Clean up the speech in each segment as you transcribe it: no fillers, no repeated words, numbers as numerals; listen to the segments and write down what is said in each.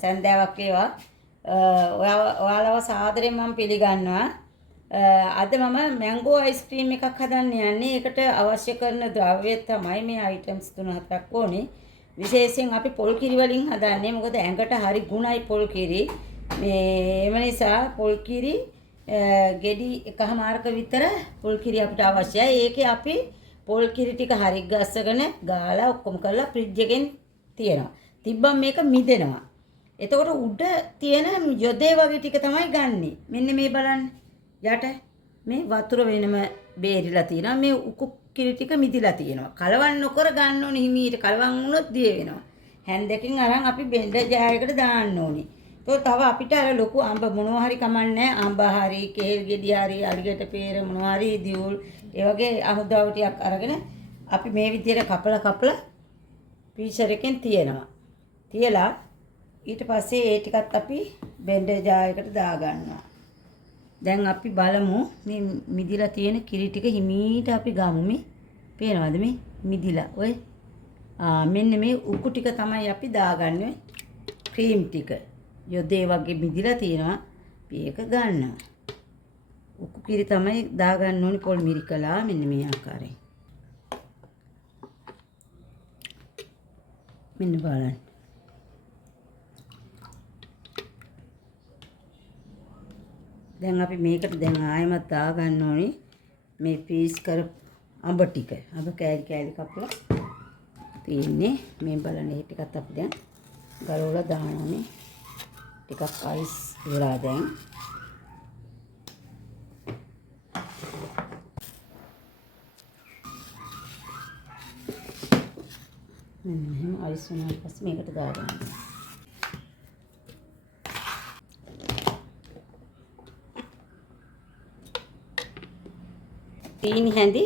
සැන්දාවක් වේවා. ඔයාලව සාදරයෙන් මම පිළිගන්නවා. අද මම මැංගෝ අයිස්ක්‍රීම් එකක් හදන්න යන්නේ. ඒකට අවශ්‍ය කරන ද්‍රව්‍ය තමයි මේ අයිටම්ස් 3-4ක් ඕනේ. විශේෂයෙන් අපි පොල් කිරි වලින් හදන්නේ. මොකද ඇඟට හරි ගුණයි පොල් කිරි. මේ නිසා පොල් කිරි ගෙඩි එකමාරක විතර පොල් කිරි අපිට අවශ්‍යයි. ඒකේ අපි පොල් කිරි ටික හරි ගස්සගෙන ගාලා ඔක්කොම කරලා ෆ්‍රිජ් එකෙන් තියනවා. තිබ්බම මේක මිදෙනවා. එතකොට උඩ තියෙන යොදේ වගේ ටික තමයි ගන්නෙ. මෙන්න මේ බලන්න. යට මේ වතුර වෙනම බේරිලා තියෙනවා. මේ උකු කිරි ටික මිදිලා තියෙනවා. කලවම් නොකර ගන්න ඕනේ හිමීට. කලවම් වුණොත් දිය වෙනවා. හැන්දකින් අරන් අපි බෙන්ඩර් ජායකට දාන්න ඕනේ. ඒක තව අපිට අර ලොකු අඹ මොනවා හරි කමන්නේ අඹ හරි කේල් ගෙඩි හරි අලිගට peer මොනවා හරි දියුල් ඒ වගේ අහුදව ටිකක් අරගෙන අපි මේ විදිහට කපලා පීචර් එකෙන් තියනවා. තියලා ඊට පස්සේ ඒ ටිකත් අපි බෙන්ඩර් ජායකට දා ගන්නවා. දැන් අපි බලමු මේ මිදිලා තියෙන කිරි ටික හිමීට අපි ගමු මේ. පේනවද මේ මිදිලා ඔය මෙන්න මේ උකු ටික තමයි අපි දාගන්නේ. ක්‍රීම් ටික යොදේ වගේ මිදිලා තියෙනවා. මේක ගන්නවා. උකු කිරි තමයි දාගන්න ඕනේ පොල් මිරිකලා මෙන්න මේ ආකාරයෙන්. මෙන්න බලන්න. දැන් අපි මේකට දැන් ආයෙමත් දා ගන්න ඕනේ මේ පීස් කර අඹ ටික. අඹ කෑලි කපලා තියෙන්නේ. මේ බලන්න මේ ටිකත් අපි දැන් ගලවලා දානෝනේ. ටිකක් අයිස් වෙලා දැන්. මෙන්න අයිස් වුණාට පස්සේ මේකට දාගන්න. තීනි හැඳි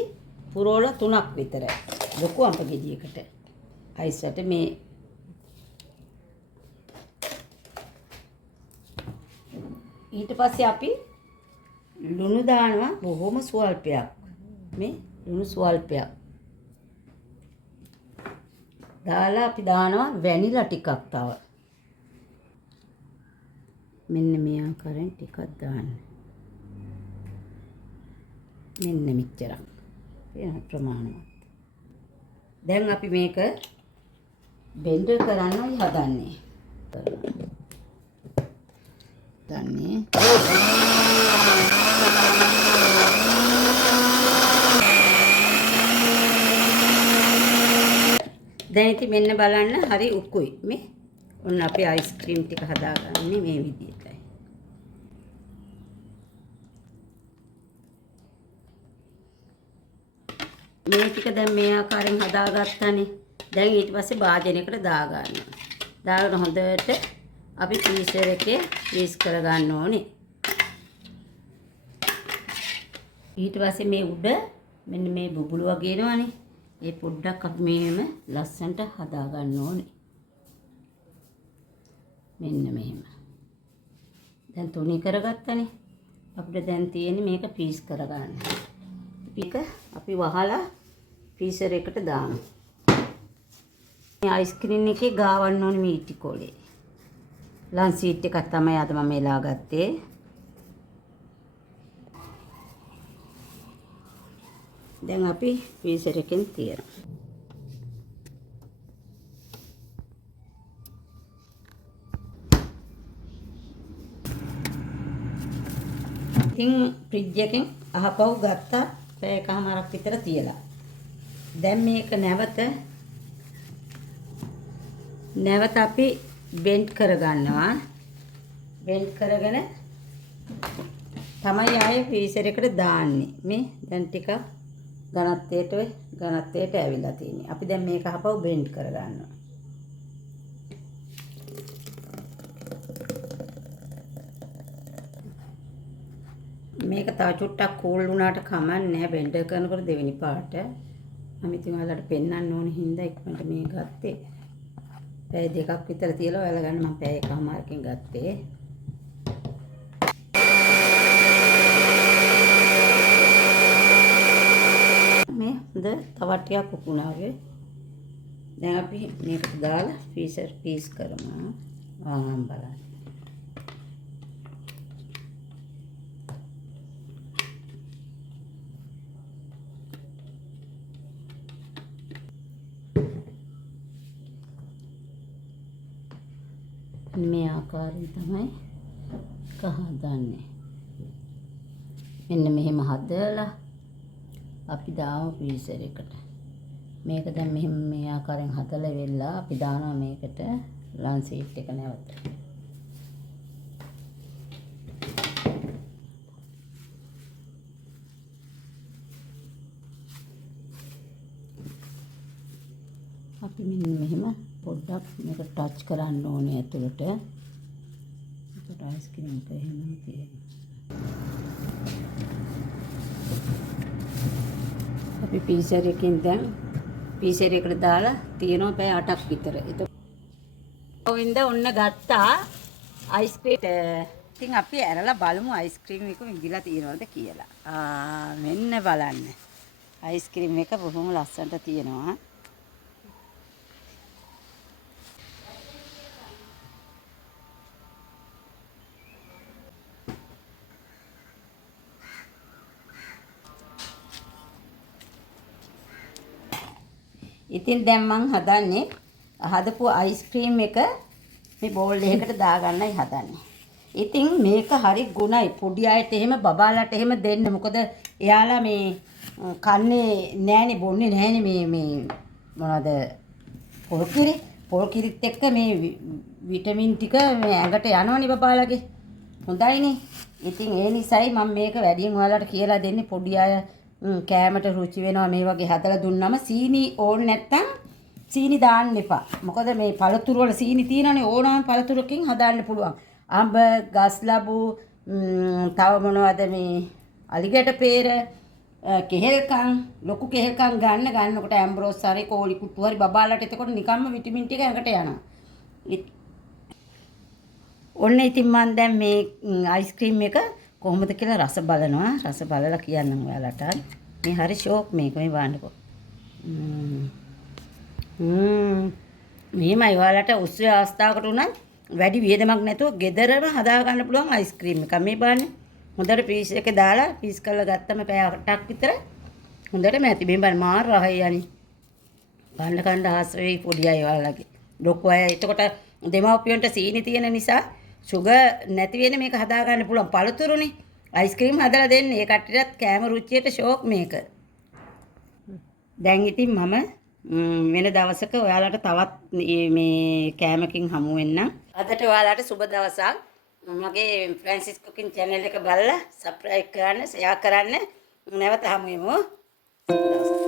පුරෝල 3ක් විතර ලොකු අඹ ගෙඩියකට අයිසට මේ ඊට පස්සේ අපි ලුණු දානවා බොහොම ස්වල්පයක් මේ ලුණු ස්වල්පයක් දාලා අපි දානවා වැනිලා ටිකක් තව මෙන්න මේ ආකාරයෙන් ටිකක් දාන්න මෙන්න මෙච්චරක් වෙන ප්‍රමාණවත්. දැන් අපි මේක බෙන්ඩර් කරන්නයි හදන්නේ. දැන් ඉතින් මෙන්න බලන්න හරි උකුයි මේ. ඔන්න අපි අයිස්ක්‍රීම් ටික හදාගන්නේ මේ විදිහටයි. මේ ටික දැන් මේ ආකාරයෙන් හදාගත්තානේ. දැන් ඊට පස්සේ භාජනයකට දා ගන්නවා. දාගෙන හොඳට අපි ෆ්‍රීසර් එකේ ෆ්‍රීස් කර ගන්න ඕනේ. ඊට පස්සේ මේ උඩ මෙන්න මේ බුබුලු වගේ එනවනේ. ඒ පොඩ්ඩක් අපි මෙහෙම ලස්සනට හදා ගන්න ඕනේ. මෙන්න මෙහෙම. දැන් තුනී කරගත්තනේ. අපිට දැන් තියෙන්නේ මේක ෆ්‍රීස් කර ගන්න. මේක අපි වහලා ෆ්‍රීසර් එකට දානවා. මේ අයිස්ක්‍රීම් එකේ ගාවන්න ඕනේ මේ ඉටිකොලේ. ලන්ච් සීට් එකක් තමයි අද මම එලා ගත්තේ. දැන් අපි ෆ්‍රීසර් එකෙන් තියනවා. ඉතින් ෆ්‍රිජ් එකෙන් අහපව් ගත්තා. පැය එකමාරක් විතර තියලා. දැන් මේක නැවත අපි බෙන්ඩ් කරගන්නවා. බෙන්ඩ් කරගෙන තමයි ආයේ ෆ්‍රීසර් එකට දාන්නේ. මේ දැන් ටිකක් ඝනත්වයට ඇවිල්ලා තියෙන්නේ. අපි දැන් මේක අහපව් බෙන්ඩ් කරගන්නවා. මේක තව චුට්ටක් කූල් වුණාට කමක් නැහැ. බෙන්ඩර් කරනකොට දෙවෙනි පාට මම ඉතින් ඔයාලට පෙන්වන්න ඕනේ හින්දා ඉක්මනට මේ ගත්තේ. පැය දෙකක් විතර තියලා ඔයාලා ගන්න මම පැය එකමාරකින් ගත්තේ. මේ හොඳ තවත් ටිකක් උකුණා වගේ. දැන් අපි මේකට දාලා ෆ්‍රීසර් පීස් කරමු. බලන්න. මේ ආකාරයෙන් තමයි හදන්නේ. මෙන්න මෙහෙම හදලා අපි දාමු ෆ්‍රීසර් එකට. මේක දැන් මෙහෙම මේ ආකාරයෙන් හදලා වෙලා අපි දානවා මේකට ලන්සීට් එක නැවත. අපි මෙන්න මෙහෙම පොඩ්ඩක් මේක ටච් කරන්න ඕනේ ඇතුළට. ඒකට අයිස්ක්‍රීම් එක එහෙම තියෙනවා. අපි පීසර් එකකින් දැන් පීසර් එකට දාලා තියෙනවා පැය 8ක් විතර. ඒක ඔවින්ද ඔන්න ගත්තා අයිස්ක්‍රීම්. ඉතින් අපි ඇරලා බලමු අයිස්ක්‍රීම් එක විදිලා තියෙනවද කියලා. මෙන්න බලන්න. අයිස්ක්‍රීම් එක බොහොම ලස්සනට තියෙනවා. ඉතින් දැන් මං හදන්නේ හදපු අයිස්ක්‍රීම් එක මේ බෝල් එකකට දාගන්නයි හදන්නේ. ඉතින් මේක හරි ගුණයි. පොඩි අයට එහෙම බබාලට එහෙම දෙන්න. මොකද එයාලා මේ කන්නේ නෑනේ බොන්නේ නෑනේ මේ මොනවද පොල් කිරිත් එක්ක මේ විටමින් ටික මේ ඇඟට යනවනේ බබාලගේ. හොඳයිනේ. ඉතින් ඒ නිසායි මම මේක වැඩියෙන් ඔයාලට කියලා දෙන්නේ. පොඩි අය කෑමට රුචි වෙනවා මේ වගේ හදලා දුන්නම සීනි ඕනේ නැත්තම් සීනි දාන්න එපා. මොකද මේ පළතුරු වල සීනි තියෙනනේ ඕනෑම පළතුරකින් හදාන්න පුළුවන්. අඹ, ගස් ලැබු, තව මොනවද මේ අලිගැට peer, කෙහෙල්කන්, ලොකු කෙහෙල්කන් ගන්නකොට ඇම්බ්‍රෝස් හරි කෝලි කුට්ටු හරි බබාලට එතකොට නිකම්ම විටමින් ටික ඇඟට යනවා. ඔන්න ඉතින් මම දැන් මේ අයිස්ක්‍රීම් එක කොහොමද කියලා රස බලනවා. රස බලලා කියන්නම් ඔයාලට. මේ හරි ෂෝක් මේක මේ බලන්නකෝ. මේමයි ඔයාලට උස්සේ අවස්ථාවකට උනත් වැඩි වියදමක් නැතුව ගෙදරම හදා ගන්න පුළුවන් අයිස්ක්‍රීම් එකක්. මේ බලන්න. හොඳට පීස් එකේ දාලා පීස් කරලා ගත්තම පැය 8ක් විතර හොඳට මැති. මේ බලන්න මාර රහයි යන්නේ. කන්න ආස වෙයි පොඩි අය ඔයාලගේ. ලොකු අය එතකොට දෙමව්පියන්ට සීනි තියෙන නිසා සුගර් නැති වෙන මේක හදා ගන්න පුළුවන් පළතුරුනේ. අයිස්ක්‍රීම් හදලා දෙන්න. ඒ කට්ටියටත් කැම රුචියට ෂෝක් මේක. දැන් ඉතින් මම වෙන දවසක ඔයාලට තවත් මේ කැමකින් හමු වෙන්නම්. අදට ඔයාලට සුබ දවසක්. මගේ ෆ්‍රැන්සිස් කුකින් channel එක බලලා subscribe කරන්න, share කරන්න. නැවත හමු වෙමු. සුබ දවසක්.